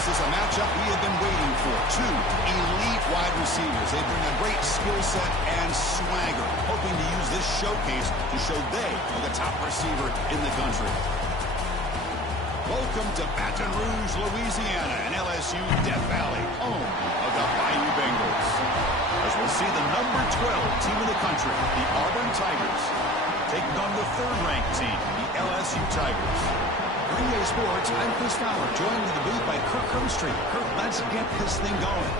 This is a matchup we have been waiting for. Two elite wide receivers. They bring a great skill set and swagger, hoping to use this showcase to show they are the top receiver in the country. Welcome to Baton Rouge, Louisiana, and LSU Death Valley, home of the Bayou Bengals. As we'll see the number 12 team in the country, the Auburn Tigers, taking on the third-ranked team, the LSU Tigers. For EA Sports, I'm Chris Fowler, joined in the booth by Kirk Hermstreet. Kirk, let's get this thing going.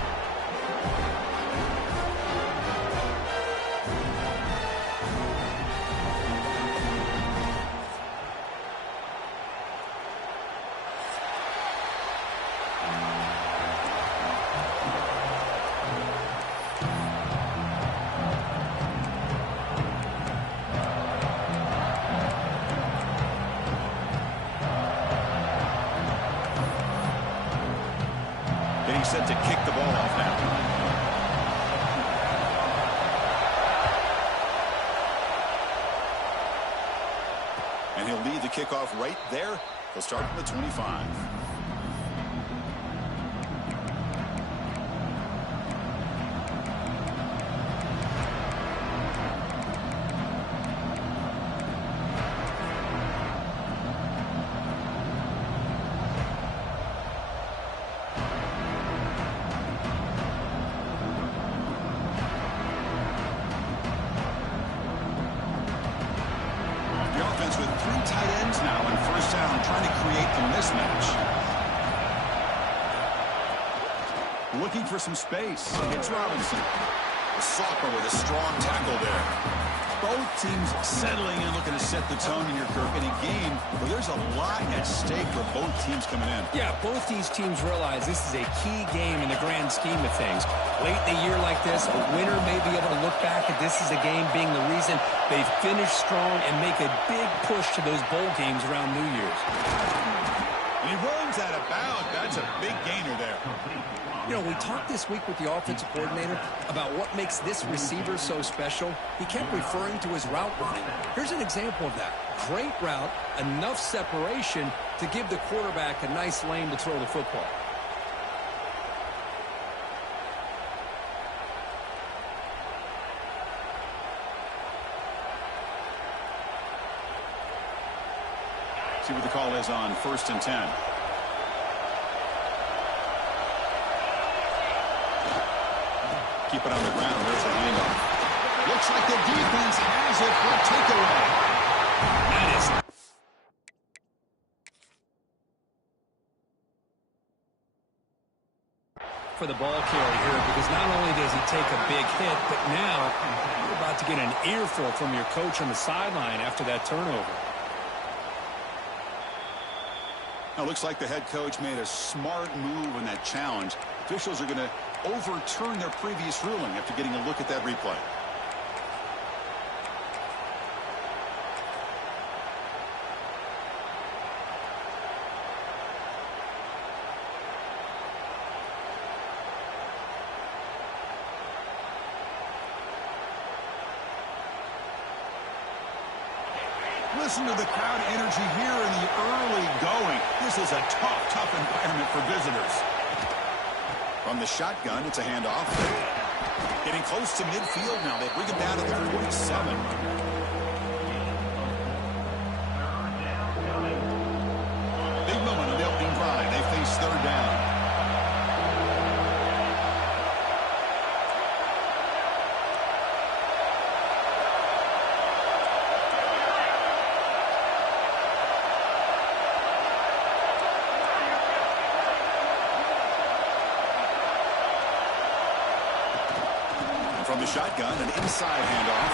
Getting set to kick the ball off now. And he'll lead the kickoff right there. He'll start from the 25. With three tight ends now in first down, trying to create the mismatch. Looking for some space. It's Robinson. The sophomore with a strong tackle there. Both teams settling in, looking to set the tone here, Kirk, in a game where there's a lot at stake for both teams coming in. Yeah, both these teams realize this is a key game in the grand scheme of things. Late in a year like this, a winner may be able to look back at this as a game being the reason they finish strong and make a big push to those bowl games around New Year's. He runs out of bounds. That's a big gainer there. You know, we talked this week with the offensive coordinator about what makes this receiver so special. He kept referring to his route running. Here's an example of that. Great route, enough separation to give the quarterback a nice lane to throw the football. See what the call is on 1st and 10. Keep it on the ground. There's the handoff. Looks like the defense has it for a takeaway. That is... for the ball carry here, because not only does he take a big hit, but now you're about to get an earful from your coach on the sideline after that turnover. Now, looks like the head coach made a smart move in that challenge. Officials are going to overturn their previous ruling after getting a look at that replay. Listen to the crowd energy here in the early going. This is a tough environment for visitors. From the shotgun, it's a handoff. Getting close to midfield now. They bring him down to the 47. Big moment on the opening drive. They face third down. From the shotgun, an inside handoff.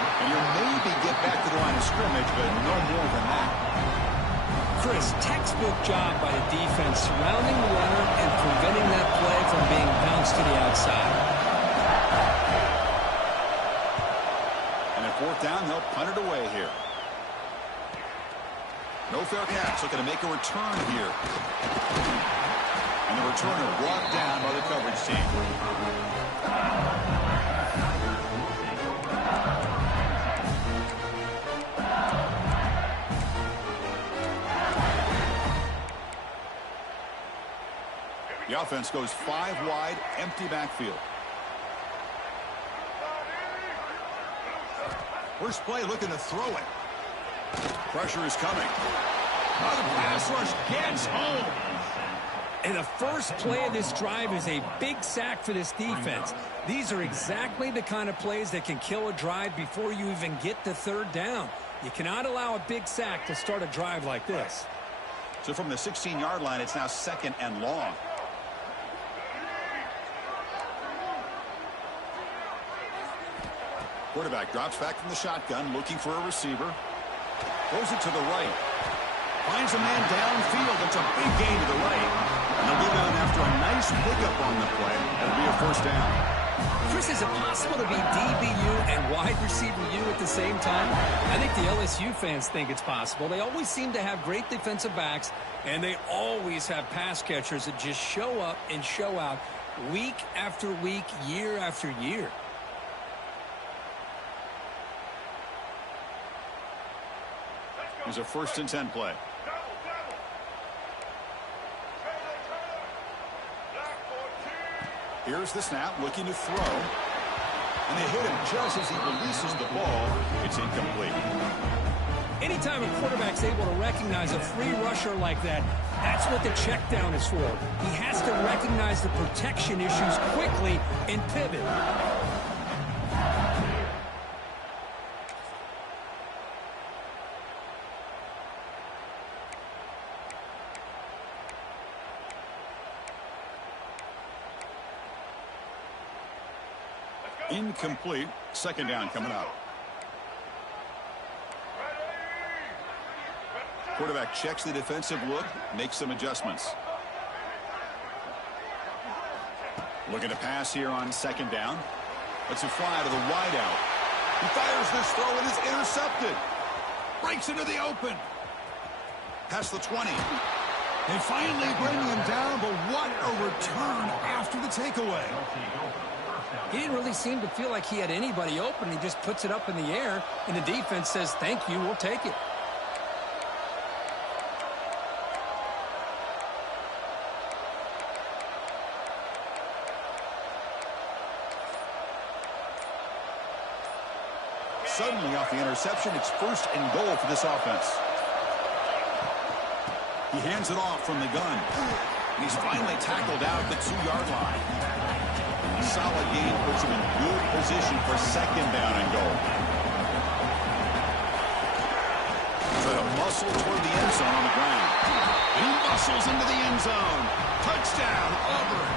And you'll maybe get back to the line of scrimmage, but no more than that. Chris, textbook job by the defense surrounding the runner and preventing that play from being bounced to the outside. And at fourth down, they'll punt it away here. No fair catch, looking to make a return here. And the returner brought down by the coverage team. The offense goes 5 wide, empty backfield. First play looking to throw it. Pressure is coming. Oh, the pass rush gets home. And the first play of this drive is a big sack for this defense. These are exactly the kind of plays that can kill a drive before you even get to third down. You cannot allow a big sack to start a drive like this. So from the 16-yard line, it's now 2nd and long. Quarterback drops back from the shotgun, looking for a receiver. Throws it to the right. Finds a man downfield. It's a big gain to the right. And they'll get down after a nice pickup on the play. That'll be a first down. Chris, is it possible to be DBU and wide receiver U at the same time? I think the LSU fans think it's possible. They always seem to have great defensive backs, and they always have pass catchers that just show up and show out week after week, year after year. Here's a 1st and 10 play. Here's the snap, looking to throw. And they hit him just as he releases the ball. It's incomplete. Anytime a quarterback's able to recognize a free rusher like that, that's what the check down is for. He has to recognize the protection issues quickly and pivot. Incomplete. 2nd down coming up. Quarterback checks the defensive look, makes some adjustments. Looking to pass here on 2nd down. Let's it fly to the wideout. He fires this throw and is intercepted. Breaks into the open. Past the 20. They finally bring him down, but what a return after the takeaway. He didn't really seem to feel like he had anybody open. He just puts it up in the air, and the defense says, thank you, we'll take it. Suddenly off the interception, it's 1st and goal for this offense. He hands it off from the gun. And he's finally tackled out at the 2-yard line. A solid gain puts him in good position for 2nd down and goal. Try to muscle toward the end zone on the ground. He muscles into the end zone. Touchdown, Auburn.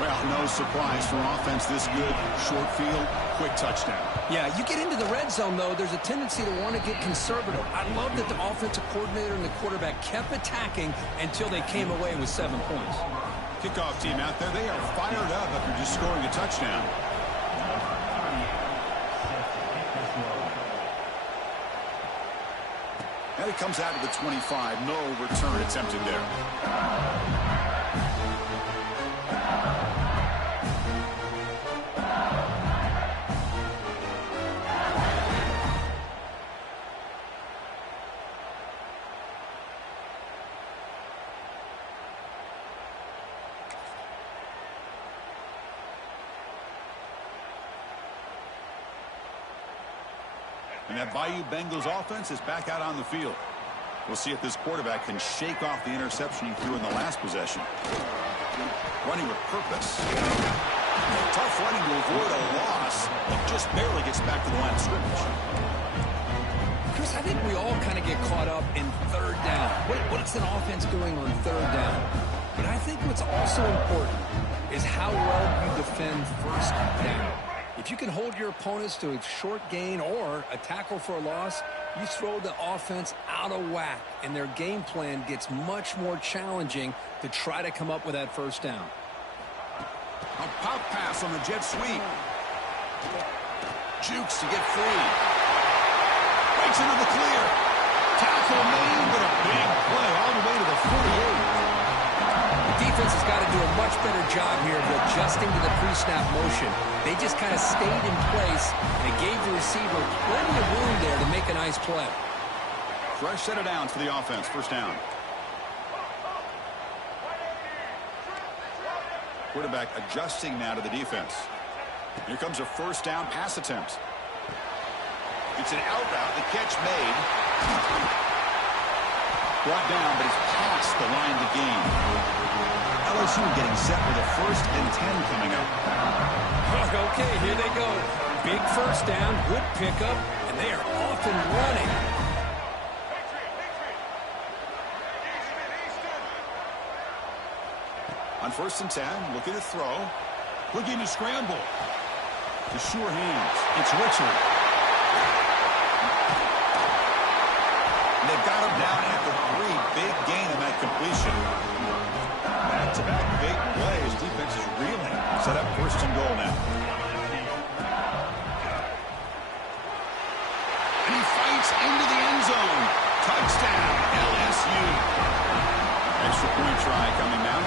Well, no surprise for offense this good. Short field, quick touchdown. Yeah, you get into the red zone, though, there's a tendency to want to get conservative. I love that the offensive coordinator and the quarterback kept attacking until they came away with 7 points. Kickoff team out there, they are fired up after just scoring a touchdown. And it comes out of the 25. No return attempted there. And that Bayou Bengals offense is back out on the field. We'll see if this quarterback can shake off the interception he threw in the last possession. Running with purpose. Tough running to avoid a loss. He just barely gets back to the line of scrimmage. Chris, I think we all kind of get caught up in 3rd down. What is an offense doing on 3rd down? But I think what's also important is how well you defend 1st down. If you can hold your opponents to a short gain or a tackle for a loss, you throw the offense out of whack, and their game plan gets much more challenging to try to come up with that 1st down. A pop pass on the jet sweep. Jukes to get free. Breaks into the clear. Tackle made, but a big play all the way to the 48. The defense has got to do a much better job here of adjusting to the pre-snap motion. They just kind of stayed in place, and it gave the receiver plenty of room there to make a nice play. Fresh set of downs for the offense. 1st down. Quarterback adjusting now to the defense. Here comes a first down pass attempt. It's an out route. The catch made. Brought down, but it's past the line to gain. LSU getting set with a 1st and 10 coming up. Okay, here they go. Big first down, good pickup, and they are off and running. On 1st and 10, looking to throw. Looking to scramble. To sure hands. It's Richard. And they've got him down after 3. Big gain on that completion. Back-to-back big plays. Defense is reeling. Set up 1st and goal now. And he fights into the end zone. Touchdown, LSU. Extra point try coming now.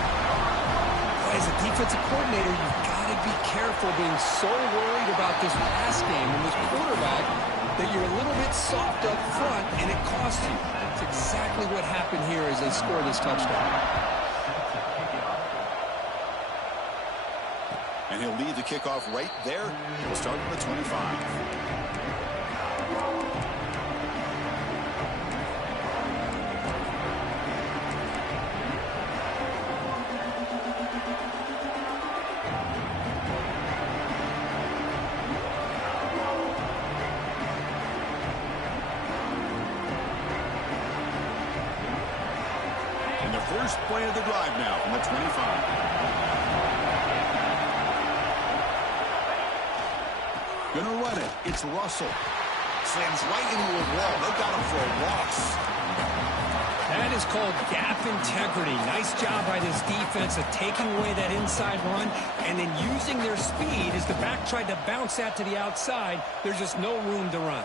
As a defensive coordinator, you've got to be careful being so worried about this pass game and this quarterback that you're a little bit soft up front, and it costs you. That's exactly what happened here as they score this touchdown. And he'll lead the kickoff right there. He'll start at the 25. First play of the drive now from the 25. Gonna run it. It's Russell. Slams right into a wall. They got him for a loss. That is called gap integrity. Nice job by this defense of taking away that inside run and then using their speed as the back tried to bounce that to the outside. There's just no room to run.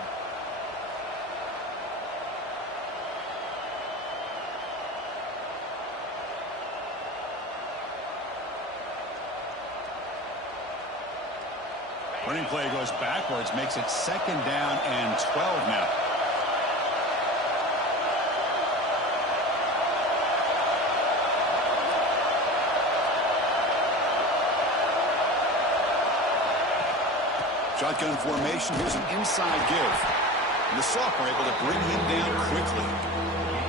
Running play goes backwards, makes it 2nd down and 12 now. Shotgun formation. Here's an inside give. And the sophomore able to bring him down quickly.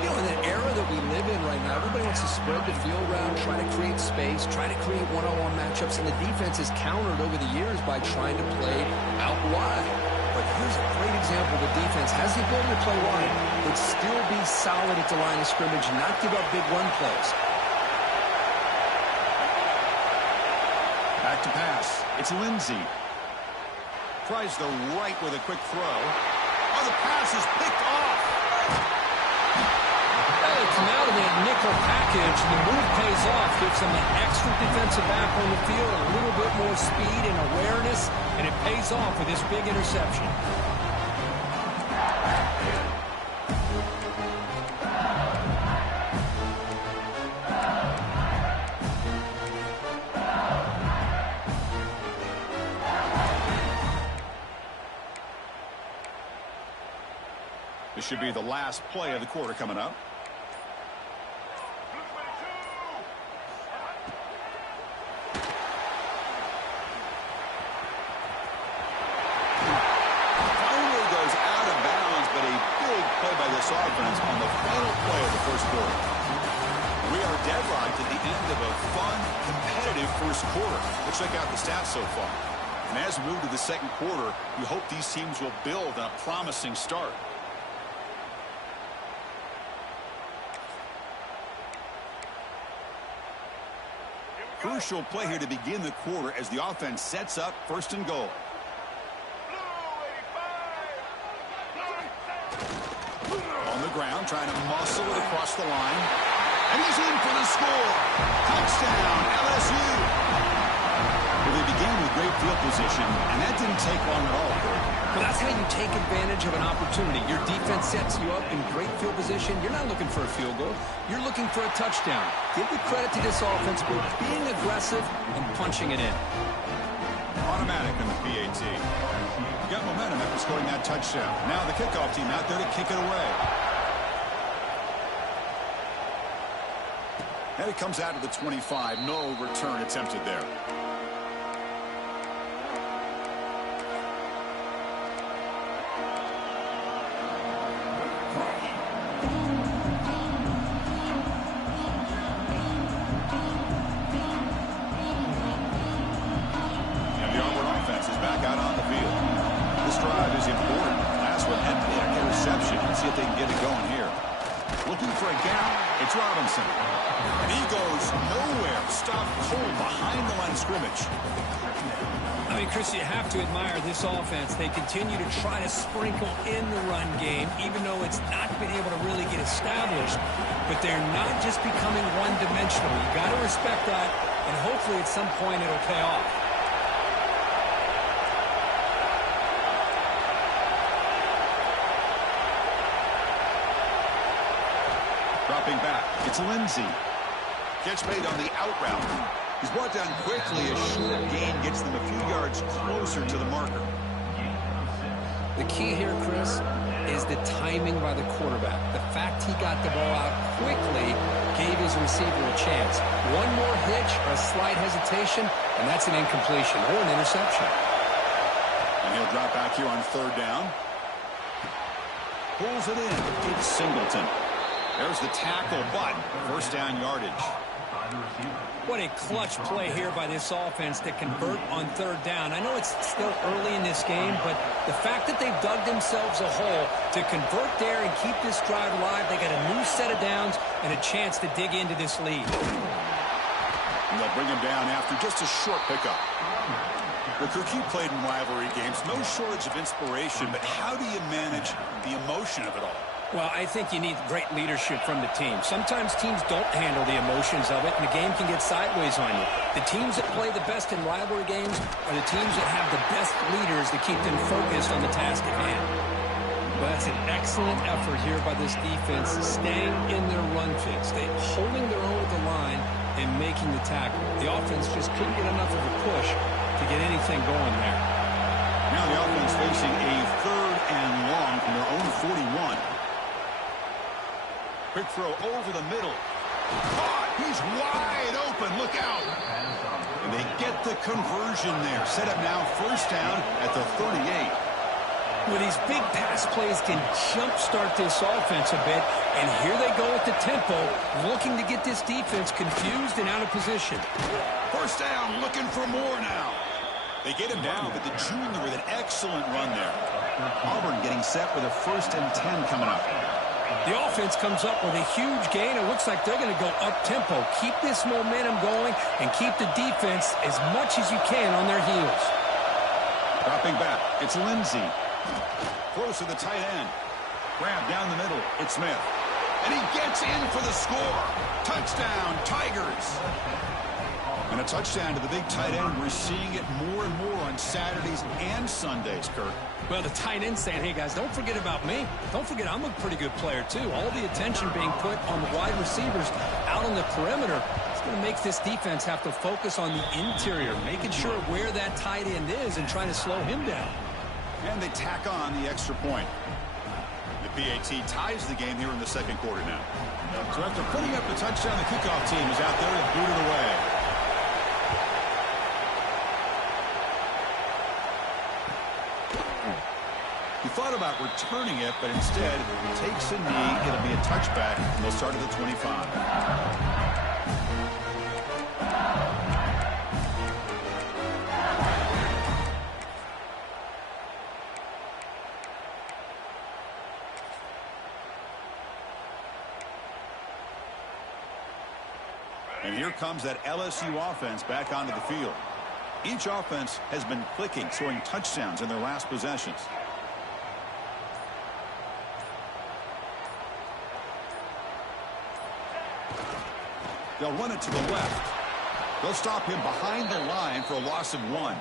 You know, in the era that we live in right now, everybody wants to spread the field around, try to create space, try to create one-on-one matchups, and the defense has countered over the years by trying to play out wide. But here's a great example. The defense has the ability to play wide, but still be solid at the line of scrimmage, not give up big run plays. Back to pass. It's Lindsey. Tries the right with a quick throw. Oh, the pass is picked off. They come out of that nickel package. The move pays off. Gives them an extra defensive back on the field, a little bit more speed and awareness, and it pays off with this big interception. This should be the last play of the quarter coming up. Finally goes out of bounds, but a big play by this offense on the final play of the first quarter. We are deadlocked at the end of a fun, competitive first quarter. Let's check out the stats so far. And as we move to the second quarter, we hope these teams will build on a promising start. Crucial play here to begin the quarter as the offense sets up 1st and goal. On the ground, trying to muscle it across the line. And he's in for the score. Touchdown, LSU. Well, they began with great field position, and that didn't take long at all. Well, that's how you take advantage of an opportunity. Your defense sets you up in great field position. You're not looking for a field goal. You're looking for a touchdown. Give the credit to this offense for being aggressive and punching it in. Automatic in the PAT. Got momentum after scoring that touchdown. Now the kickoff team out there to kick it away. And it comes out of the 25. No return attempted there. And the Auburn offense is back out on the field. This drive is important. Last one ended in an interception. Let's see if they can get it going here. Looking for a gap. It's Robinson. And he goes nowhere. Stopped cold behind the line of scrimmage. I mean, Chris, you have to admire this offense. They continue to try to sprinkle in the run game, even though it's not been able to really get established. But they're not just becoming one-dimensional. You got to respect that, and hopefully at some point it'll pay off. Dropping back, it's Lindsey. Catch made on the out route. He's brought down quickly. A short gain gets them a few yards closer to the marker. The key here, Chris, is the timing by the quarterback. The fact he got the ball out quickly gave his receiver a chance. One more hitch or a slight hesitation, and that's an incompletion or an interception. And he'll drop back here on third down. Pulls it in. It's Singleton. There's the tackle, but first down yardage. What a clutch play here by this offense to convert on third down. I know it's still early in this game, but the fact that they've dug themselves a hole to convert there and keep this drive alive, they got a new set of downs and a chance to dig into this lead. And they'll bring him down after just a short pickup. Well, Kirk, you played in rivalry games. No shortage of inspiration, but how do you manage the emotion of it all? Well, I think you need great leadership from the team. Sometimes teams don't handle the emotions of it, and the game can get sideways on you. The teams that play the best in rivalry games are the teams that have the best leaders to keep them focused on the task at hand. Well, that's an excellent effort here by this defense, staying in their run fits. They're holding their own at the line and making the tackle. The offense just couldn't get enough of a push to get anything going there. Now the offense facing a third and long from their own 41. Quick throw over the middle. Caught. He's wide open. Look out. And they get the conversion there. Set up now first down at the 38. Well, these big pass plays can jumpstart this offense a bit, and here they go at the tempo, looking to get this defense confused and out of position. First down, looking for more now. They get him down, but the junior with an excellent run there. Auburn getting set with a 1st and 10 coming up. The offense comes up with a huge gain. It looks like they're going to go up-tempo. Keep this momentum going and keep the defense as much as you can on their heels. Dropping back, it's Lindsey. Throws to the tight end. Grab down the middle, it's Smith. And he gets in for the score. Touchdown, Tigers. And a touchdown to the big tight end. We're seeing it more and more on Saturdays and Sundays, Kirk. Well, the tight end saying, hey, guys, don't forget about me. Don't forget I'm a pretty good player, too. All the attention being put on the wide receivers out on the perimeter. It's going to make this defense have to focus on the interior, making sure where that tight end is and trying to slow him down. And they tack on the extra point. The PAT ties the game here in the second quarter now. So after putting up the touchdown, the kickoff team is out there to boot it away. He thought about returning it, but instead takes a knee. It'll be a touchback, and they'll start at the 25. And here comes that LSU offense back onto the field. Each offense has been clicking, scoring touchdowns in their last possessions. They'll run it to the left. They'll stop him behind the line for a loss of 1.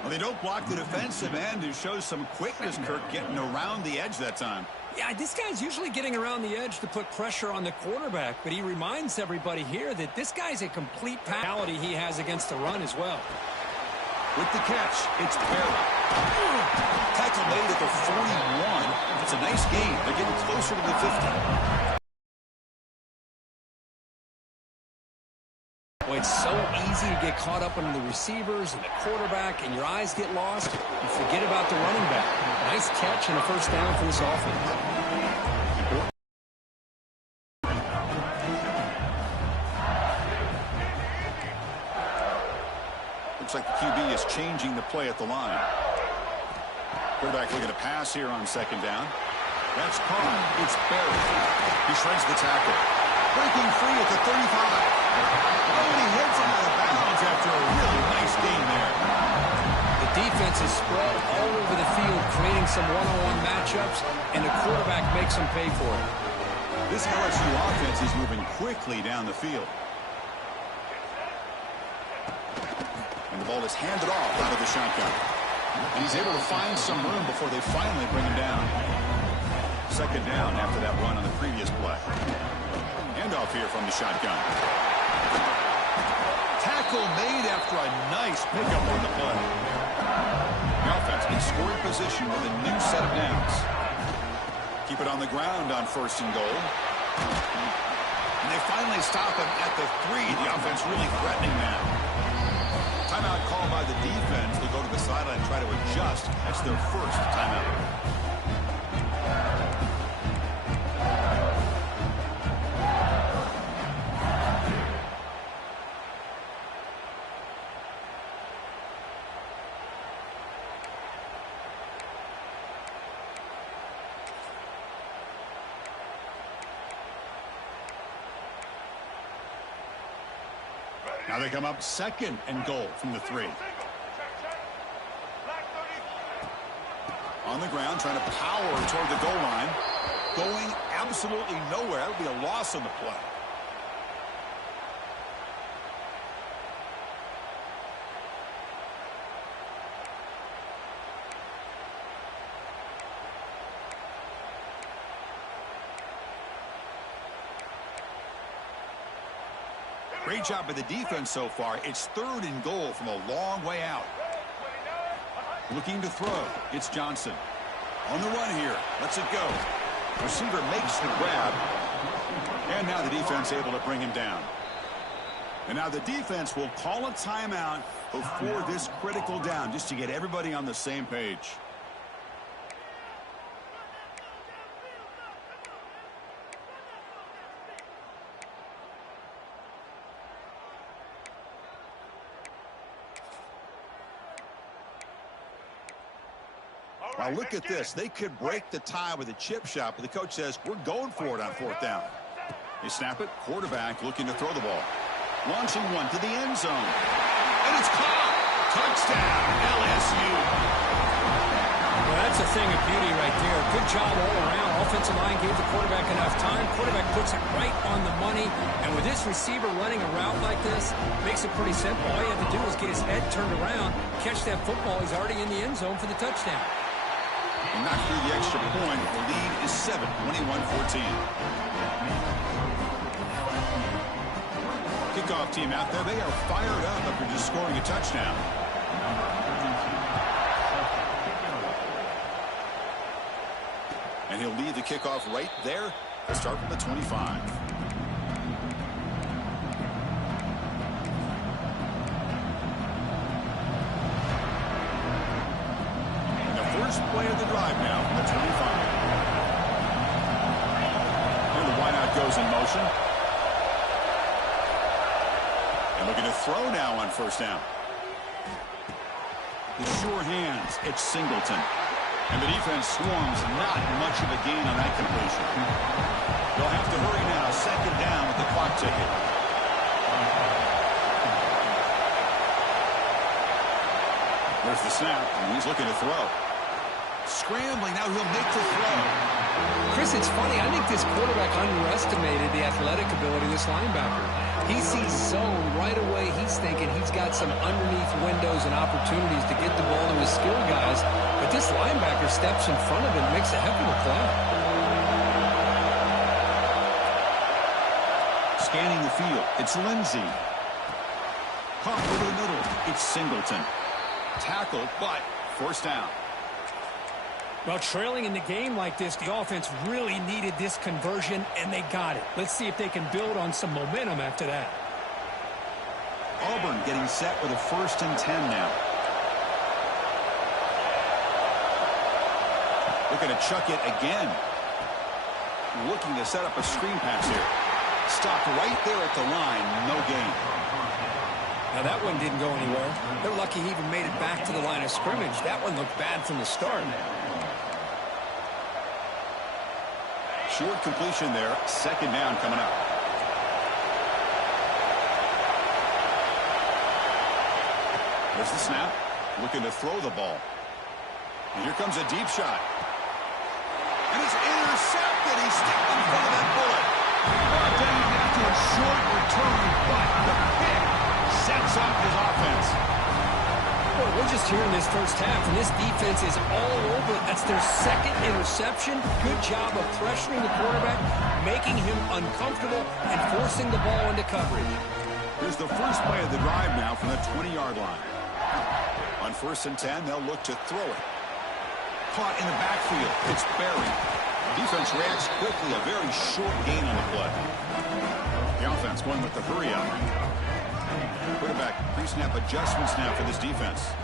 Well, they don't block the defensive end, who shows some quickness, Kirk, getting around the edge that time. Yeah, this guy's usually getting around the edge to put pressure on the quarterback, but he reminds everybody here that this guy's a complete personality he has against the run as well. With the catch, it's Perry. Tackle made at the 41. It's a nice gain. They're getting closer to the 50. Well, it's so easy to get caught up on the receivers and the quarterback, and your eyes get lost. You forget about the running back. Nice catch and a first down for this offense. Looks like the QB is changing the play at the line. Quarterback looking to pass here on second down. That's caught. It's buried. He shreds the tackle. Breaking free at the 35. Oh, and he heads out of bounds after a really nice gain there. The defense is spread all over the field, creating some one-on-one matchups, and the quarterback makes them pay for it. This LSU offense is moving quickly down the field. And the ball is handed off out of the shotgun. And he's able to find some room before they finally bring him down. Second down after that run on the previous play. Handoff here from the shotgun. Tackle made after a nice pickup on the play. The offense in scoring position with a new set of downs. Keep it on the ground on first and goal. And they finally stop him at the 3. The offense really threatening now. Timeout called by the defense. They'll go to the sideline and try to adjust. That's their first timeout. Now they come up second and goal from the 3. On the ground, trying to power toward the goal line. Going absolutely nowhere. That would be a loss on the play. Great job by the defense so far. It's third and goal from a long way out. Looking to throw. It's Johnson. On the run here. Lets it go. Receiver makes the grab. And now the defense able to bring him down. And now the defense will call a timeout before this critical down, just to get everybody on the same page. Now look at this. They could break the tie with a chip shot, but the coach says, we're going for it on fourth down. They snap it. Quarterback looking to throw the ball. Launching one to the end zone. And it's caught. Touchdown, LSU. Well, that's a thing of beauty right there. Good job all around. Offensive line gave the quarterback enough time. Quarterback puts it right on the money. And with this receiver running a route like this, makes it pretty simple. All you have to do is get his head turned around, catch that football. He's already in the end zone for the touchdown. And not through the extra point. The lead is 7, 21-14. Kickoff team out there. They are fired up after just scoring a touchdown. And he'll lead the kickoff right there to start from the 25. First play of the drive now from the 25. And the wideout goes in motion. And looking to throw now on first down. The sure hands, it's Singleton. And the defense swarms, not much of a gain on that completion. They'll have to hurry now, second down with the clock ticking. There's the snap, and he's looking to throw. Scrambling, now he'll make the throw. Chris, it's funny. I think this quarterback underestimated the athletic ability of this linebacker. He sees zone right away. He's thinking he's got some underneath windows and opportunities to get the ball to his skill guys. But this linebacker steps in front of him and makes a heck of a play. Scanning the field, it's Lindsey. Caught over the middle, it's Singleton. Tackled, but first down. Well, trailing in the game like this, the offense really needed this conversion, and they got it. Let's see if they can build on some momentum after that. Auburn getting set with a 1st and 10 now. Looking to chuck it again. Looking to set up a screen pass here. Stopped right there at the line. No gain. Now that one didn't go anywhere. They're lucky he even made it back to the line of scrimmage. That one looked bad from the start. Short completion there. 2nd down coming up. There's the snap. Looking to throw the ball. And here comes a deep shot. And it's intercepted. He stepped in front of that bullet. Brought down after a short return, but the pick sets up his offense. Well, we're just here in this first half, and this defense is all over. That's their 2nd interception. Good job of pressuring the quarterback, making him uncomfortable, and forcing the ball into coverage. Here's the first play of the drive now from the 20-yard line. On 1st and 10, they'll look to throw it. Caught in the backfield. It's buried. Defense reacts quickly. A very short gain on the play. The offense going with the hurry up. Quarterback pre-snap adjustments now for this defense.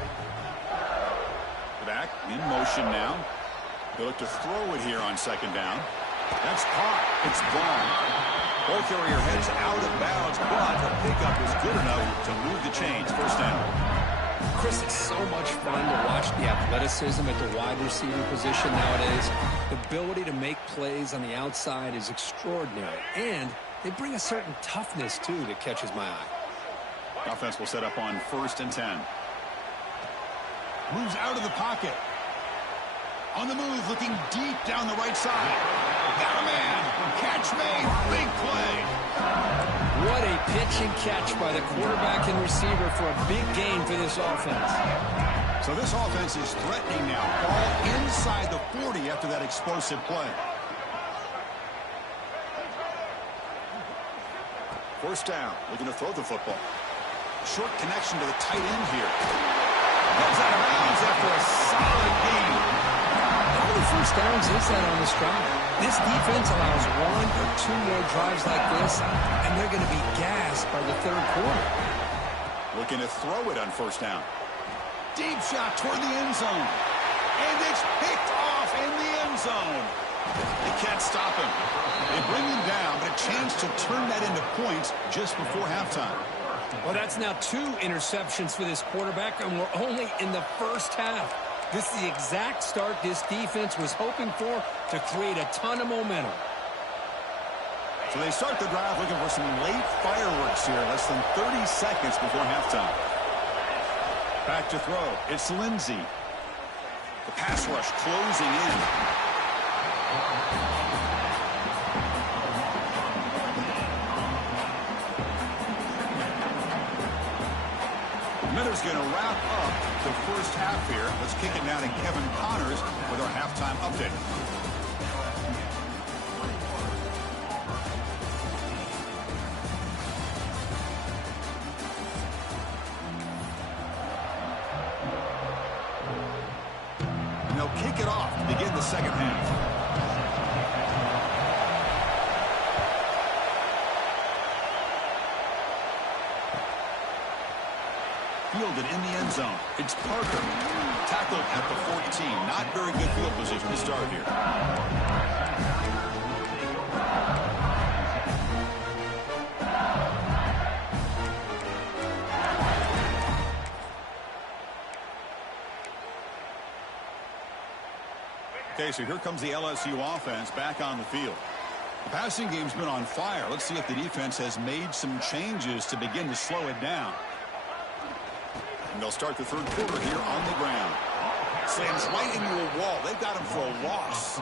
The back in motion now. They look to throw it here on 2nd down. That's caught. It's gone. Ball carrier heads out of bounds, but the pickup is good enough to move the chains. 1st down. Chris, it's so much fun to watch the athleticism at the wide receiver position nowadays. The ability to make plays on the outside is extraordinary, and they bring a certain toughness, too, that catches my eye. The offense will set up on 1st and 10. Moves out of the pocket. On the move, looking deep down the right side. Got a man. Catch made. Big play. What a pitch and catch by the quarterback and receiver for a big gain for this offense. So this offense is threatening now. Ball inside the 40 after that explosive play. 1st down. Looking to throw the football. Short connection to the tight end here. Goes out of bounds after a solid gain. How many 1st downs is that on this drive? This defense allows 1 or 2 more drives like this, and they're going to be gassed by the 3rd quarter. Looking to throw it on 1st down. Deep shot toward the end zone. And it's picked off in the end zone. They can't stop him. They bring him down, but a chance to turn that into points just before halftime. Well, that's now 2 interceptions for this quarterback, and we're only in the first half. This is the exact start this defense was hoping for to create a ton of momentum. So they start the drive looking for some late fireworks here, less than 30 seconds before halftime. Back to throw. It's Lindsey. The pass rush closing in. Miller's going to wrap up the first half here. Let's kick it now to Kevin Connors with our halftime update. And they'll kick it off to begin the 2nd half. Fielded in the end zone. It's Parker. Tackled at the 14. Not very good field position to start here. Okay, so here comes the LSU offense back on the field. The passing game's been on fire. Let's see if the defense has made some changes to begin to slow it down. And they'll start the 3rd quarter here on the ground. Slams right into a wall. They've got him for a loss.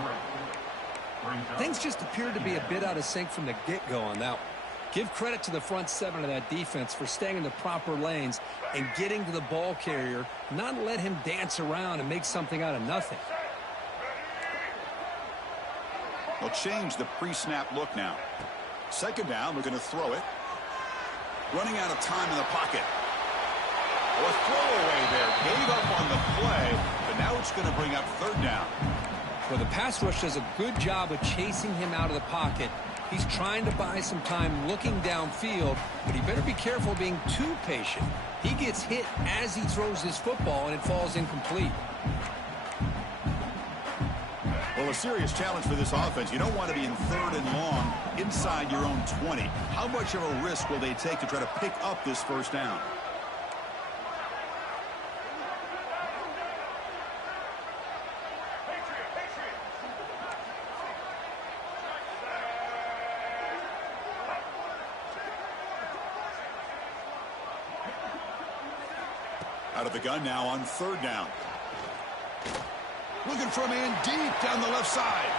Things just appeared to be a bit out of sync from the get-go on that one. Give credit to the front 7 of that defense for staying in the proper lanes and getting to the ball carrier, not let him dance around and make something out of nothing. They'll change the pre-snap look now. 2nd down, we're going to throw it. Running out of time in the pocket. A throwaway there. Gave up on the play, but now it's going to bring up 3rd down. Well, the pass rush does a good job of chasing him out of the pocket He's trying to buy some time looking downfield, but he better be careful being too patient. He gets hit as he throws his football, and it falls incomplete. Well, a serious challenge for this offense. You don't want to be in 3rd and long inside your own 20. How much of a risk will they take to try to pick up this first down? Out of the gun now on 3rd down. Looking for a man deep down the left side.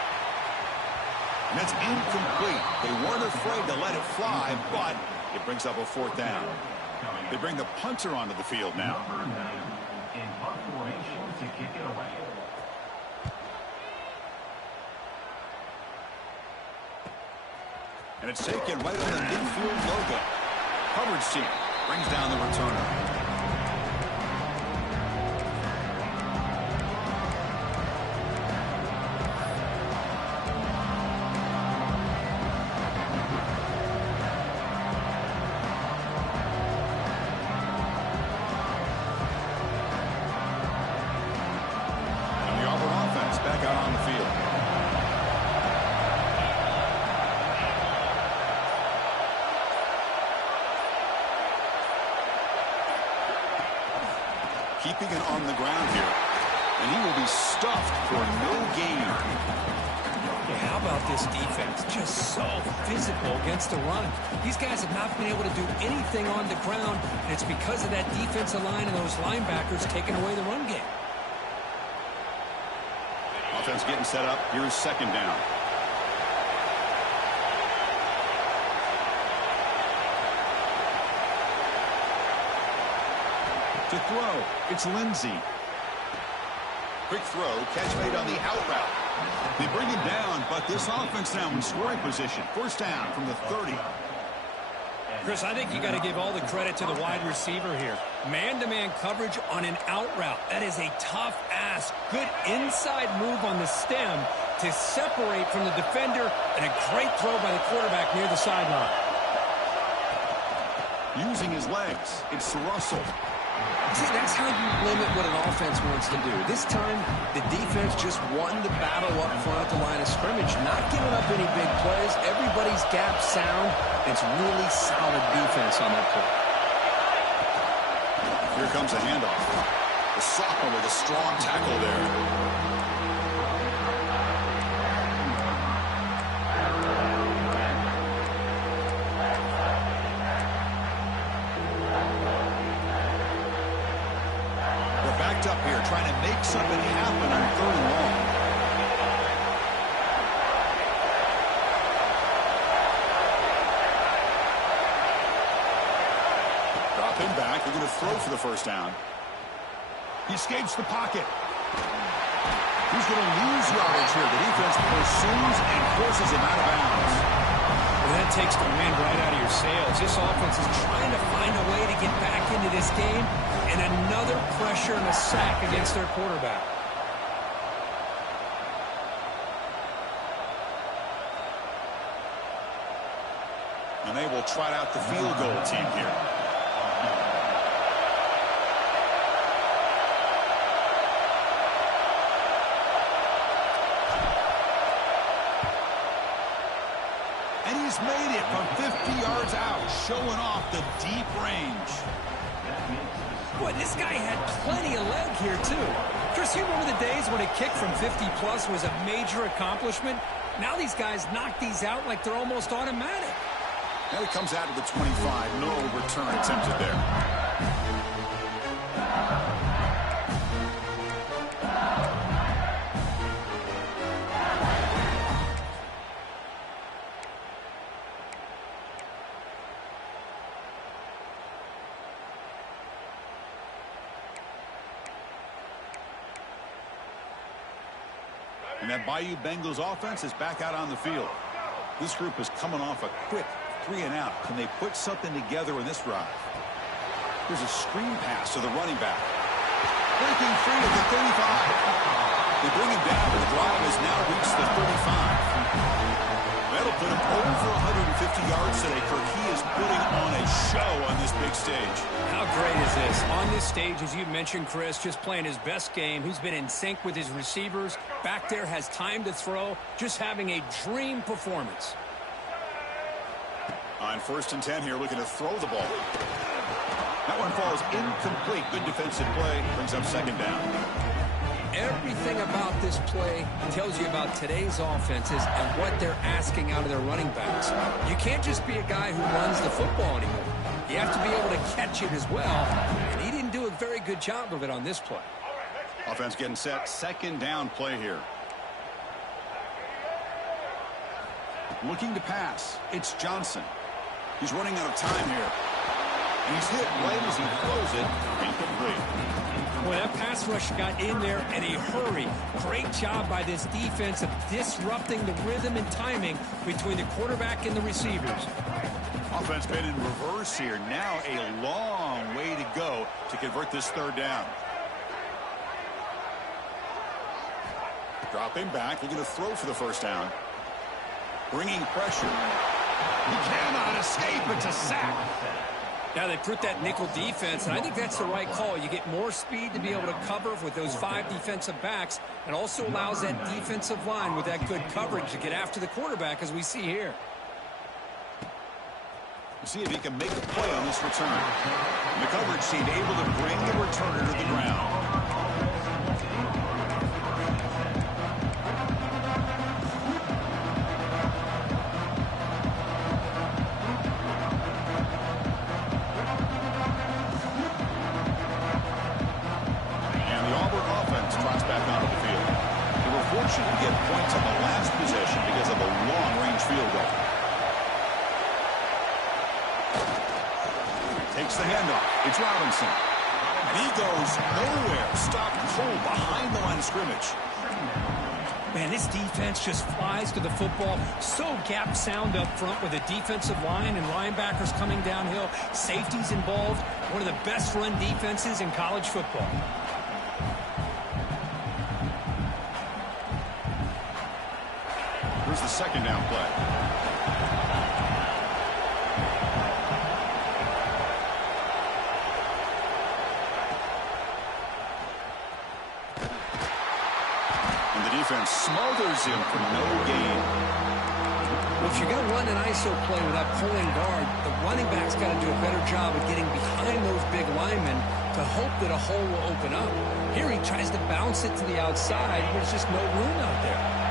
And that's incomplete. They weren't afraid to let it fly, but it brings up a 4th down. They bring the punter onto the field now. In punt formation to kick it away. And it's taken right on the midfield logo. Coverage team brings down the returner. Keeping it on the ground here. And he will be stuffed for no gain. Yeah, how about this defense? Just so physical against the run. These guys have not been able to do anything on the ground, and it's because of that defensive line and those linebackers taking away the run game. Offense getting set up. Here's 2nd down. To throw, it's Lindsey. Quick throw, catch made on the out route. They bring him down, but this offense now in scoring position. 1st down from the 30. Chris, I think you got to give all the credit to the wide receiver here. Man-to-man coverage on an out route. That is a tough ask. Good inside move on the stem to separate from the defender, and a great throw by the quarterback near the sideline. Using his legs, it's Russell. See, that's how you limit what an offense wants to do. This time, the defense just won the battle up front at the line of scrimmage, not giving up any big plays. Everybody's gap sound. It's really solid defense on that play. Here comes a handoff. The sophomore with a strong tackle there. Up here trying to make something happen on 3rd and long. Drop him back. They're going to throw for the 1st down. He escapes the pocket. He's going to lose yardage here. The defense pursues and forces him out of bounds. Well, that takes the wind right out of your sails. This offense is trying to find a way to get back into this game, and another pressure and a sack against their quarterback. And they will trot out the field goal team here. And he's made it from 50 yards out, showing off the deep range. Boy, this guy had plenty of leg here, too. Chris, you remember the days when a kick from 50-plus was a major accomplishment? Now these guys knock these out like they're almost automatic. Now he comes out of the 25. No return attempted there. And that Bayou Bengals offense is back out on the field. This group is coming off a quick 3-and-out. Can they put something together in this drive? Here's a screen pass to the running back. Breaking free at the 35. They bring him down. The drive has now reached the 35. Well, That'll put him over 150 yards today, Kirk. He is putting on a show on this big stage. How great is this? On this stage, as you mentioned, Chris, just playing his best game. He's been in sync with his receivers. Back there, has time to throw. Just having a dream performance. On 1st and 10 here, looking to throw the ball. That one falls incomplete. Good defensive play. Brings up 2nd down. Everything about this play tells you about today's offenses and what they're asking out of their running backs. You can't just be a guy who runs the football anymore. You have to be able to catch it as well, and he didn't do a very good job of it on this play. Offense getting set. 2nd down play here. Looking to pass. It's Johnson. He's running out of time here. And he's hit right as he throws it. Incomplete. Boy, that pass rush got in there in a hurry. Great job by this defense of disrupting the rhythm and timing between the quarterback and the receivers. Offense been in reverse here. Now a long way to go to convert this 3rd down. Dropping back, looking to throw for the 1st down. Bringing pressure. He cannot escape. It's a sack. Now they put that nickel defense, and I think that's the right call. You get more speed to be able to cover with those 5 defensive backs, and also allows that defensive line with that good coverage to get after the quarterback, as we see here. See if he can make a play on this return. And the coverage seemed able to bring the returner to the ground. To get points on the last possession because of a long-range field goal. Takes the handoff. It's Robinson. And he goes nowhere. Stopped cold behind the line of scrimmage. Man, this defense just flies to the football. So gap sound up front with a defensive line and linebackers coming downhill. Safeties involved. One of the best run defenses in college football. Here's the 2nd down play. And the defense smothers him for no gain. Well, if you're going to run an ISO play with that pulling guard, the running back's got to do a better job of getting behind those big linemen to hope that a hole will open up. Here he tries to bounce it to the outside, but there's just no room out there.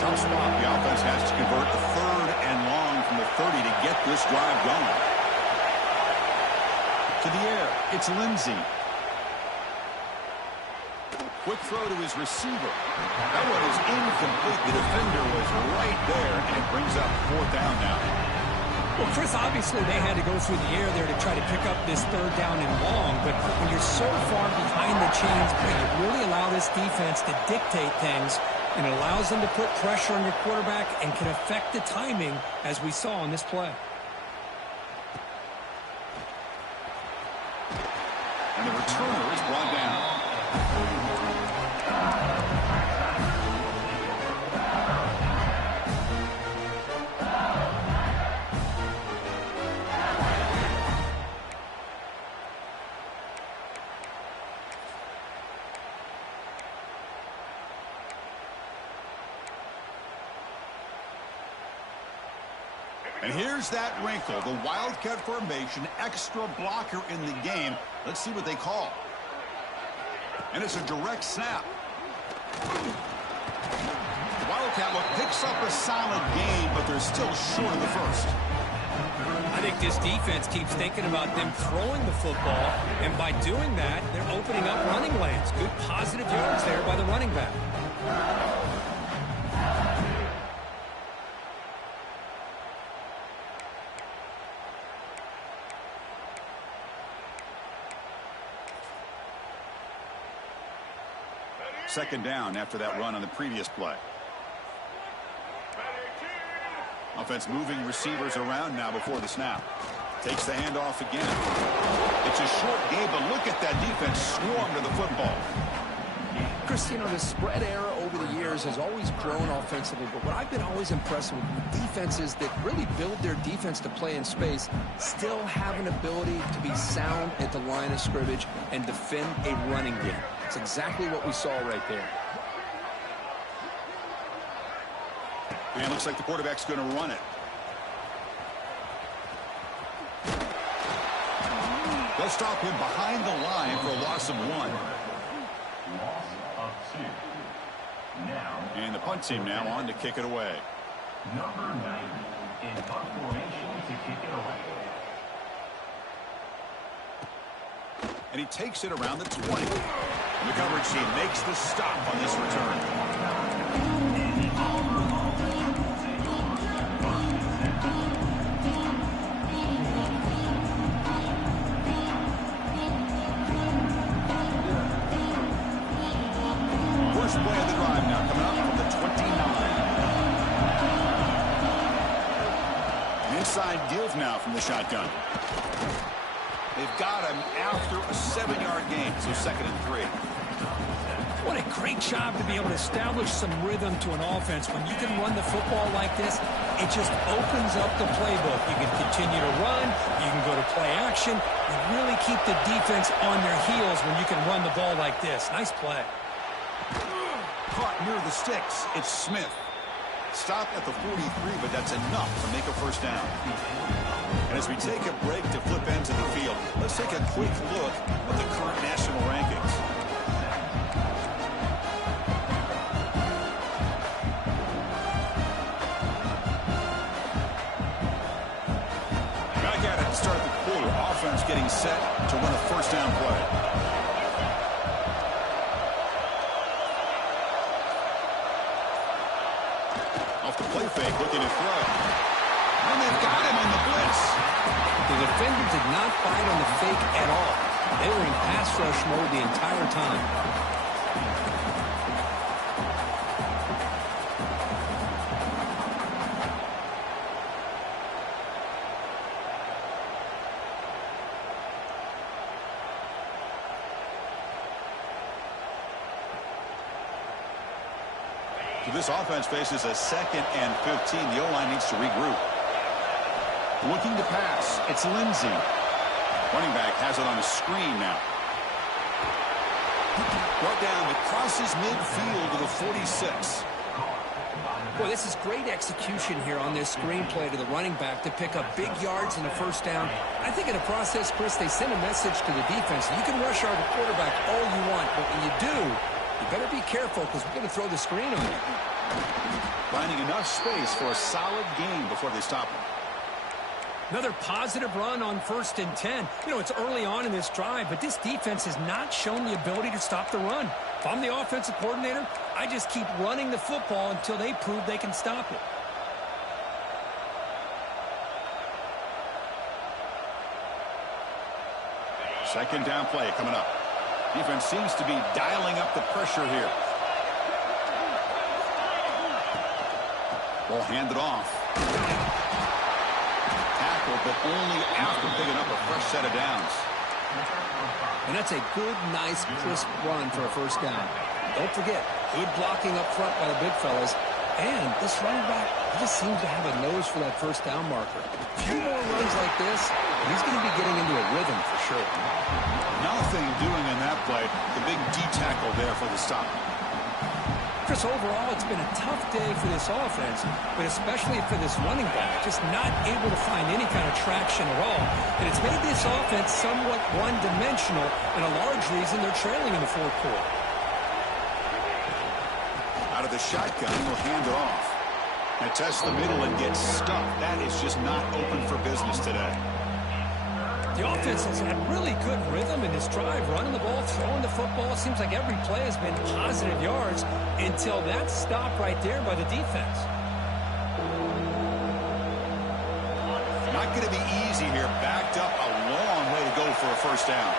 Tough spot. The offense has to convert the 3rd and long from the 30 to get this drive going. To the air. It's Lindsey. Quick throw to his receiver. That one is incomplete. The defender was right there, and it brings up 4th down now. Well, Chris, obviously they had to go through the air there to try to pick up this 3rd down and long, but when you're so far behind the chains, you really allow this defense to dictate things, and it allows them to put pressure on your quarterback and can affect the timing, as we saw on this play. And the returner is brought down. And here's that wrinkle, the Wildcat formation, extra blocker in the game. Let's see what they call. And it's a direct snap. The Wildcat look picks up a solid game, but they're still short of the 1st. I think this defense keeps thinking about them throwing the football, and by doing that, they're opening up running lanes. Good positive yards there by the running back. Second down after that run on the previous play. Offense moving receivers around now before the snap. Takes the handoff again. It's a short game, but look at that defense swarm to the football. Chris, you know, the spread era over the years years has always grown offensively, but what I've been always impressed with defenses that really build their defense to play in space still have an ability to be sound at the line of scrimmage and defend a running game. It's exactly what we saw right there. And it looks like the quarterback's going to run it. They'll stop him behind the line for a loss of 1. Loss of 2. Now, And the punt team now on to kick it away. number 90 in punt formation to kick it away. And he takes it around the 20. And the coverage team makes the stop on this return. First play of the drive now coming up from the 29. Inside give now from the shotgun. They've got him after a 7-yard gain, so 2nd and 3. What a great job to be able to establish some rhythm to an offense. When you can run the football like this, it just opens up the playbook. You can continue to run. You can go to play action. You really keep the defense on their heels when you can run the ball like this. Nice play. Caught near the sticks. It's Smith. Stop at the 43, but that's enough to make a first down. And as we take a break to flip into the field, let's take a quick look at the current national rankings. Back at it to start the quarter. Offense getting set to run a first down play. Off the play fake, looking to throw. And they've got him on the blitz. The defender did not fight on the fake at all. They were in pass rush mode the entire time. So this offense faces a 2nd and 15. The O-line needs to regroup. Looking to pass. It's Lindsey. Running back has it on a screen now. Brought down, it crosses midfield to the 46. Boy, this is great execution here on this screenplay to the running back to pick up big yards and a first down. I think in the process, Chris, they send a message to the defense. You can rush our quarterback all you want, but when you do, you better be careful because we're going to throw the screen on you. Finding enough space for a solid gain before they stop him. Another positive run on 1st and 10. You know, it's early on in this drive, but this defense has not shown the ability to stop the run. If I'm the offensive coordinator, I just keep running the football until they prove they can stop it. Second down play coming up. Defense seems to be dialing up the pressure here. Ball handed off. Tackle, but only after picking up a fresh set of downs. And that's a good, nice, crisp run for a first down. Don't forget, good blocking up front by the big fellas. And this running back, he just seems to have a nose for that first down marker. A few more runs like this, and he's going to be getting into a rhythm for sure. Nothing doing in that play. The big D tackle there for the stop. Chris, overall, it's been a tough day for this offense, but especially for this running back, just not able to find any kind of traction at all. And it's made this offense somewhat one-dimensional, and a large reason they're trailing in the fourth quarter. Out of the shotgun, he'll hand it off. And test the middle and get stuck. That is just not open for business today. The offense has had really good rhythm in this drive, running the ball, throwing the football. It seems like every play has been positive yards until that stop right there by the defense. Not going to be easy here. Backed up a long way to go for a first down.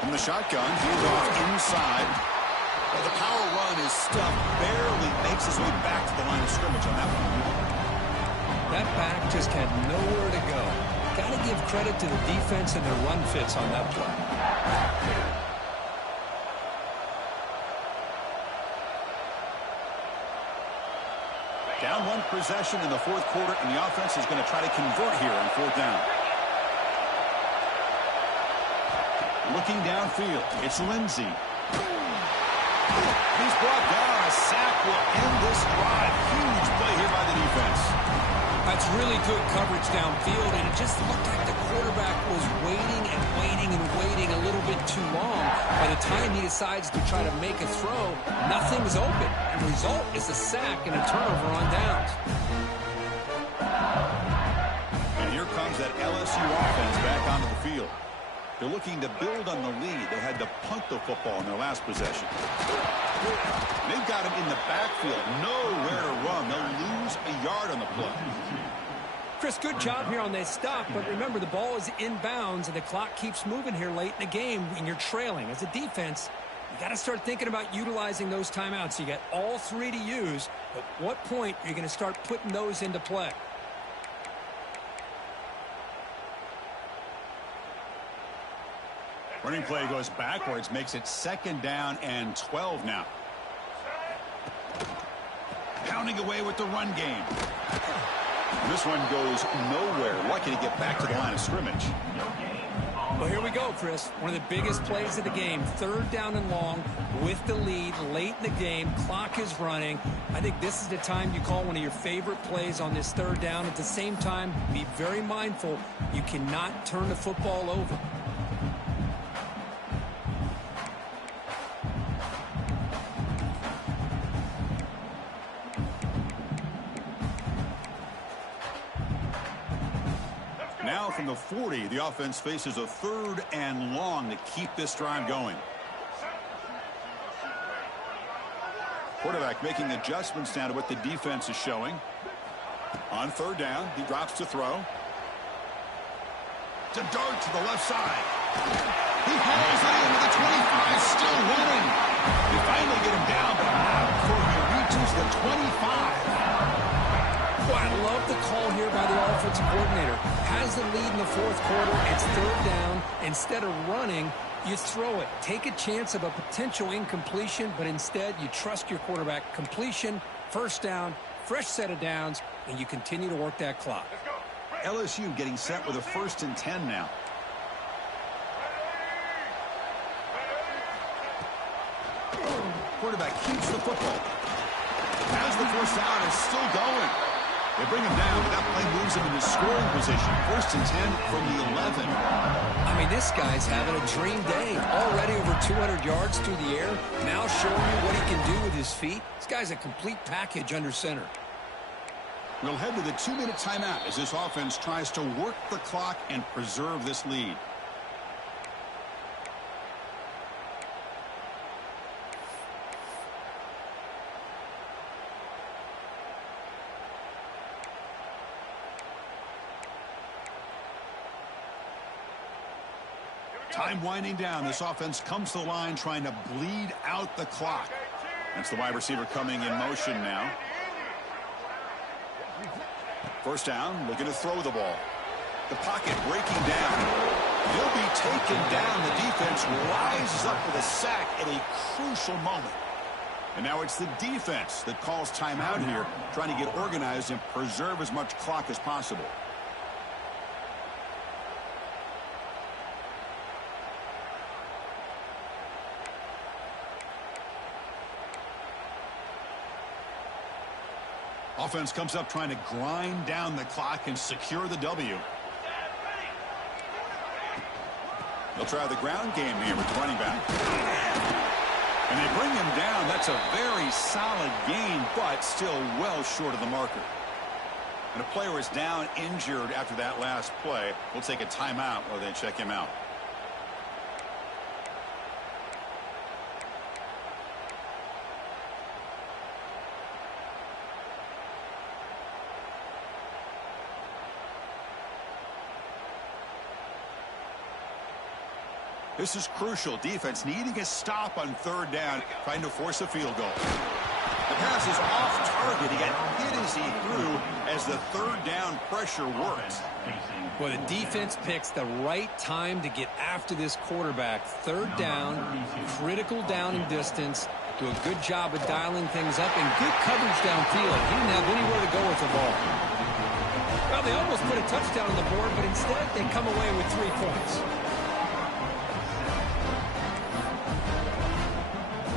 From the shotgun, he's off inside. Well, the power run is stuffed. Barely makes his way back to the line of scrimmage on that one. That back just had nowhere to go. got to give credit to the defense and their run fits on that play. Down one possession in the fourth quarter, and the offense is going to try to convert here on fourth down. Looking downfield, it's Lindsey. He's brought down. A sack will end this drive. Huge play here by the defense. That's really good coverage downfield, and it just looked like the quarterback was waiting and waiting and waiting a little bit too long. By the time he decides to try to make a throw, nothing's open. The result is a sack and a turnover on downs. And here comes that LSU offense back onto the field. They're looking to build on the lead. They had to punt the football in their last possession. They've got him in the backfield. Nowhere to run. They'll lose a yard on the play. Chris, good job here on that stop, but remember the ball is inbounds and the clock keeps moving here late in the game and you're trailing. As a defense, you got to start thinking about utilizing those timeouts. You got all three to use. At what point are you going to start putting those into play? Running play goes backwards, makes it 2nd down and 12 now. Pounding away with the run game. This one goes nowhere. Lucky to get back to the line of scrimmage. Well, here we go, Chris. One of the biggest plays of the game. 3rd down and long with the lead late in the game. Clock is running. I think this is the time you call one of your favorite plays on this 3rd down. At the same time, be very mindful. You cannot turn the football over. Now from the 40, the offense faces a 3rd and long to keep this drive going. Quarterback making adjustments now to what the defense is showing. On 3rd down, he drops to throw. To dart to the left side. He hauls it into the 25, still running. They finally get him down, but not before he reaches the 25. Well, I love the call here by the offensive coordinator. Has the lead in the 4th quarter. It's 3rd down. Instead of running, you throw it. Take a chance of a potential incompletion, but instead you trust your quarterback. Completion, 1st down, fresh set of downs, and you continue to work that clock. LSU getting set with a 1st and 10 now. Quarterback keeps the football. As the 1st down is still going. They bring him down, but that play moves him into scoring position. 1st and 10 from the 11. I mean, this guy's having a dream day. Already over 200 yards through the air. Now showing you what he can do with his feet. This guy's a complete package under center. We'll head to the 2-minute timeout as this offense tries to work the clock and preserve this lead. Time winding down. This offense comes to the line trying to bleed out the clock. That's the wide receiver coming in motion now. 1st down, looking to throw the ball. The pocket breaking down. He'll be taken down. The defense rises up with a sack at a crucial moment. And now it's the defense that calls timeout here, trying to get organized and preserve as much clock as possible. Offense comes up trying to grind down the clock and secure the W. They'll try the ground game here with the running back. And they bring him down. That's a very solid gain, but still well short of the marker. And a player is down injured after that last play. We'll take a timeout while they check him out. This is crucial. Defense needing a stop on 3rd down, trying to force a field goal. The pass is off target. He got hit as he threw as the third down pressure worked. Well, the defense picks the right time to get after this quarterback. Third down, critical down and distance. Do a good job of dialing things up and good coverage downfield. He didn't have anywhere to go with the ball. Well, they almost put a touchdown on the board, but instead they come away with 3 points.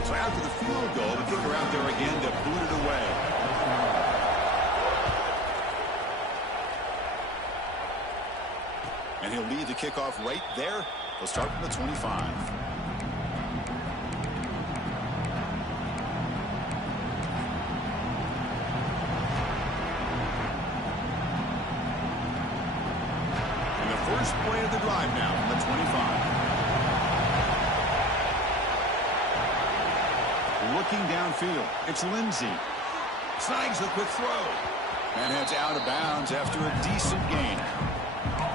So after the field goal, the kicker out there again to boot it away. And he'll lead the kickoff right there. He'll start from the 25. And the first play of the drive now from the 25. Looking downfield, it's Lindsey. Snags the quick throw. And heads out of bounds after a decent gain.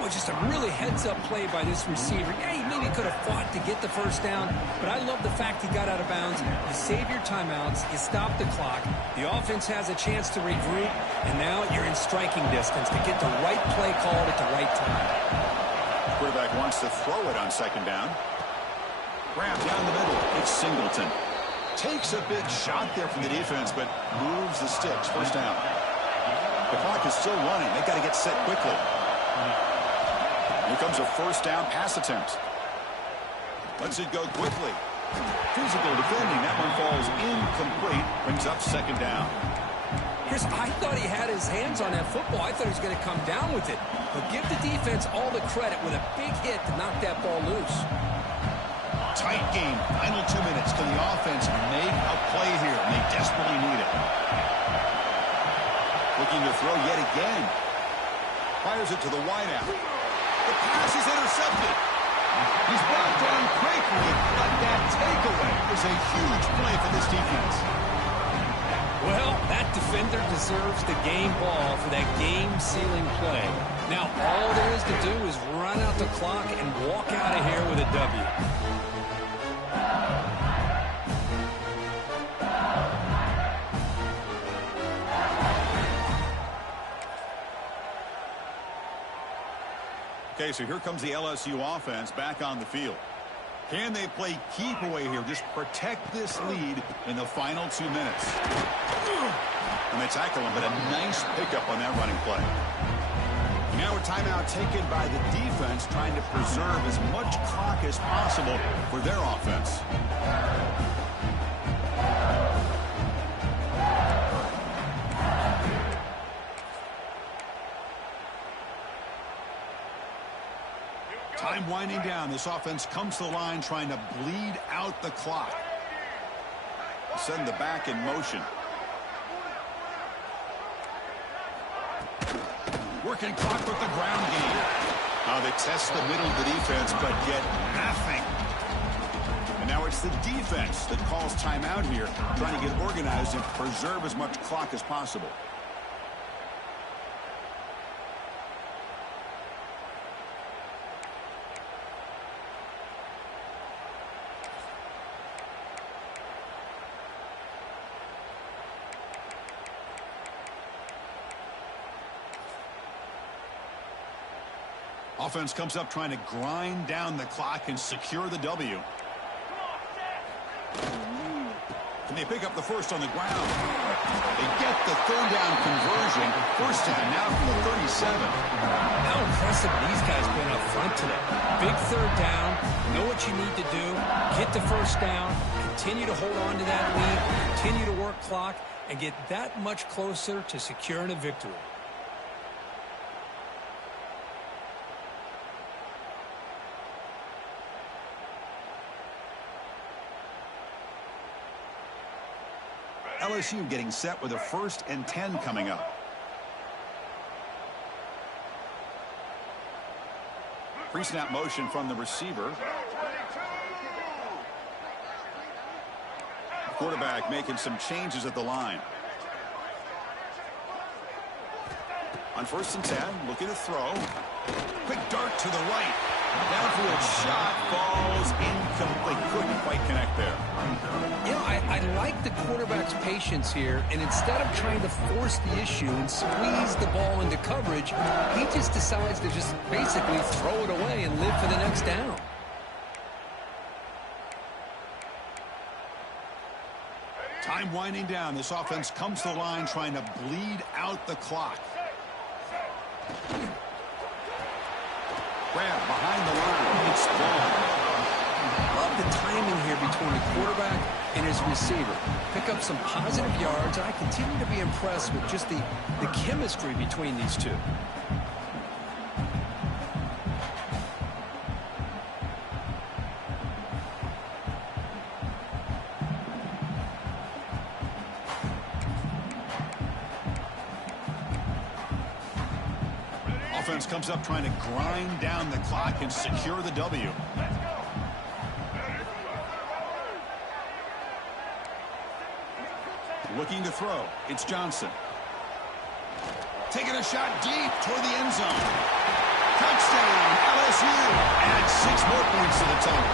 Well, just a really heads-up play by this receiver. Yeah, he maybe could have fought to get the first down, but I love the fact he got out of bounds. You save your timeouts, you stop the clock, the offense has a chance to regroup, and now you're in striking distance to get the right play called at the right time. The quarterback wants to throw it on second down. Grab down the middle. It's Singleton. Takes a big shot there from the defense, but moves the sticks. First down. The clock is still running. They've got to get set quickly. Here comes a first down pass attempt. Lets it go quickly. Physical defending. That one falls incomplete. Brings up second down. Chris, I thought he had his hands on that football. I thought he was going to come down with it. But give the defense all the credit with a big hit to knock that ball loose. Tight game. Final 2 minutes. Can the offense make a play here? And they desperately need it. Looking to throw yet again. Fires it to the wideout. The pass is intercepted. He's brought down quickly, but that takeaway is a huge play for this defense. Well, that defender deserves the game ball for that game-sealing play. Now, all there is to do is run out the clock and walk out of here with a W. Okay, so here comes the LSU offense back on the field. Can they play keep away here? Just protect this lead in the final 2 minutes. And they tackle him, but a nice pickup on that running play. Now a timeout taken by the defense, trying to preserve as much clock as possible for their offense. Time winding down. This offense comes to the line trying to bleed out the clock. Send the back in motion. Working clock with the ground game. Now they test the middle of the defense, but get nothing. And now it's the defense that calls timeout here, trying to get organized and preserve as much clock as possible. Offense comes up trying to grind down the clock and secure the W. And they pick up the first on the ground. They get the third down conversion. First down now from the 37. How impressive these guys been up front today. Big third down. Know what you need to do. Get the first down. Continue to hold on to that lead. Continue to work clock and get that much closer to securing a victory. LSU getting set with a 1st and 10 coming up. Pre-snap motion from the receiver. Quarterback making some changes at the line. On 1st and 10, looking to throw. Quick dart to the right. Downfield shot falls incomplete. Couldn't quite connect there. You know, I like the quarterback's patience here, and instead of trying to force the issue and squeeze the ball into coverage, he just decides to just basically throw it away and live for the next down. Time winding down. This offense comes to the line trying to bleed out the clock. Grab behind the line. It's gone. Love the timing here between the quarterback and his receiver. Pick up some positive yards, and I continue to be impressed with just the chemistry between these two. Offense comes up trying to grind down the clock and secure the W. Looking to throw. It's Johnson. Taking a shot deep toward the end zone. Touchdown, LSU. Add 6 more points to the total.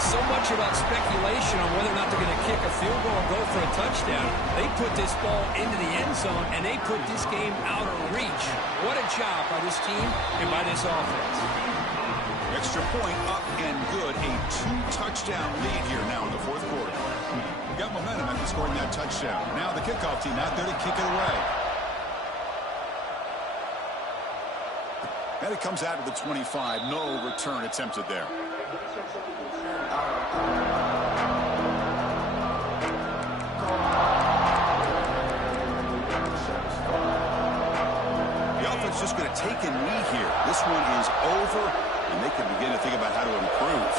So much about speculation on whether or not they're going to kick a field goal or go for a touchdown. They put this ball into the end zone, and they put this game out of reach. What a job by this team and by this offense. Extra point up and good. A 2-touchdown lead here now in the fourth quarter. We got momentum after scoring that touchdown. Now the kickoff team out there to kick it away. And it comes out to the 25. No return attempted there. The offense just going to take a knee here. This one is over, and they can begin to think about how to improve.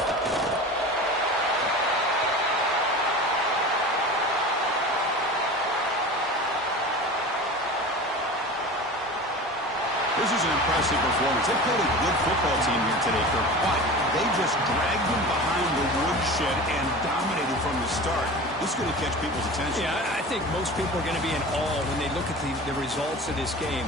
This is an impressive performance. They played a good football team here today, Kirk, but they just dragged them behind the woodshed and dominated from the start. This is going to catch people's attention. Yeah, I think most people are going to be in awe when they look at the results of this game.